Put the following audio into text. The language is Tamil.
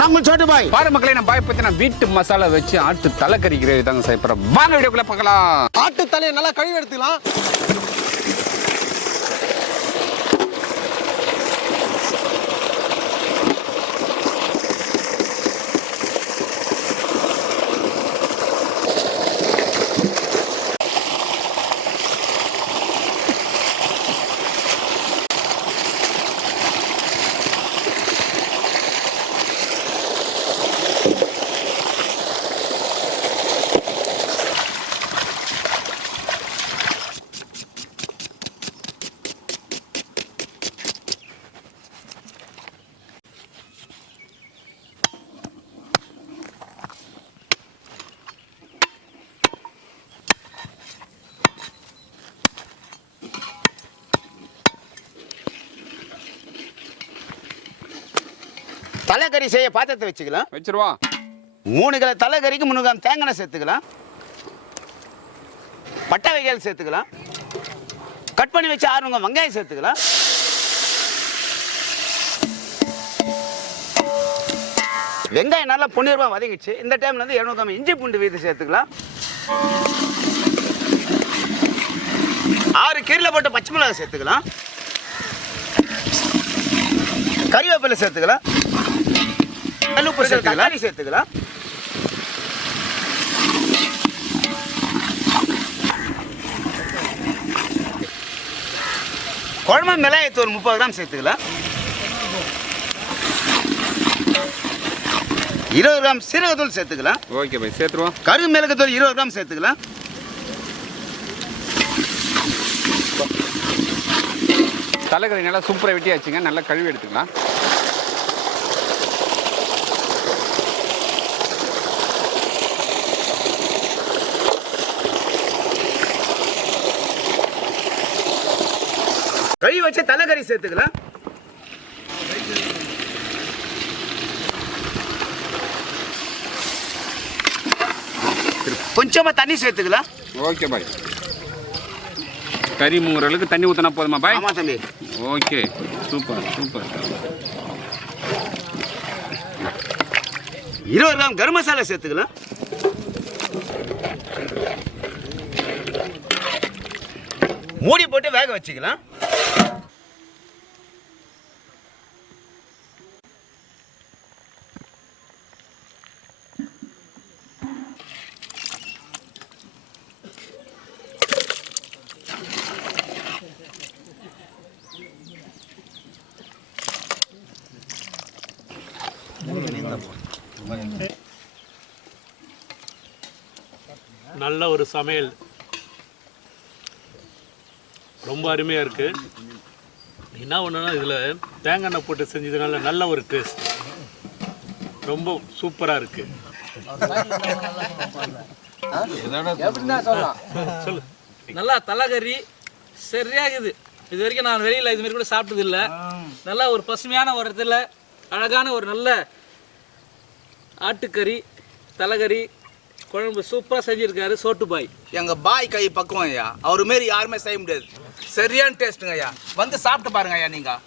நம்ம சோட்டு பாய் பாரு மக்களே, நான் பாய் பத்தி நான் வீட்டு மசாலா வச்சு ஆட்டு தலைக்கறி கிரேவி தாங்க செய்யறோம். வாங்க வீடியோக்குள்ள பார்க்கலாம். ஆட்டு தலையை நல்லா கழுவி எடுத்துக்கலாம். தலைக்கறி செய்ய பாத்திரத்தை வச்சுக்கலாம். வச்சிருவா. 3 கிலோ தலைக்கறிக்கு 3 கிராம் தேங்காய் சேர்த்துக்கலாம். பட்டை வகைகள் சேர்த்துக்கலாம். கட் பண்ணி வச்சு 6 வெங்காயம் சேர்த்துக்கலாம். வெங்காயம் நல்லா பொன்னிறமா வதங்கிச்சு. இந்த டைம்ல வந்து 200 கிராம் இஞ்சி பூண்டு விழுது சேர்த்துக்கலாம். 6 கீரைல போட்ட பச்சை மிளகாய் சேர்த்துக்கலாம். கறிவேப்பிலை சேர்த்துக்கலாம். உப்பு சேர்த்துக்கலாம். சேர்த்துக்கலாம். குழம்பு மிளகாய்த்தூள் 30 கிராம் சேர்த்துக்கலாம். 20 கிராம் சீரகத்தூள் சேர்த்துக்கலாம். ஓகே பை, சேர்த்துருவோம். கரு மிளகுத்தூள் 20 கிராம் சேர்த்துக்கலாம். தலைக்கறி நல்லா சூப்பராக வெட்டி வச்சுங்க. நல்லா கழுவி எடுத்துக்கலாம். கழுவி வச்ச தலைக்கறி சேர்த்துக்கலாம். கொஞ்சமா தண்ணி சேர்த்துக்கலாம். Okay bye. கறி மூங்குற அளவுக்கு தண்ணி ஊற்றினா போதுமா பாய்? ஆமா தம்பி. Okay, super super. 20 gram garam masala சேர்த்துக்கலாம். மூடி போட்டு வேக வச்சுக்கலாம். நல்ல ஒரு சமையல், ரொம்ப அருமையாக இருக்குது. என்ன ஒன்றுனா இதில் தேங்காய் எண்ணெய் போட்டு செஞ்சதுனால நல்ல ஒரு டேஸ்ட், ரொம்ப சூப்பராக இருக்குது. சொல்லு. நல்லா தலைக்கறி சரியாகுது. இது வரைக்கும் நான் வெளியில் இதுமாரி கூட சாப்பிட்டது இல்லை. நல்லா ஒரு பசுமையான ஒரு இடத்துல அழகான ஒரு நல்ல ஆட்டுக்கறி தலைக்கறி குழம்பு சூப்பராக செஞ்சுருக்காரு சோட்டு பாய். எங்கள் பாய் கை பக்குவம் ஐயா. அவரு மாரி யாருமே செய்ய முடியாது. சரியான டேஸ்ட்டுங்க ஐயா. வந்து சாப்பிட்டு பாருங்க ஐயா நீங்கள்.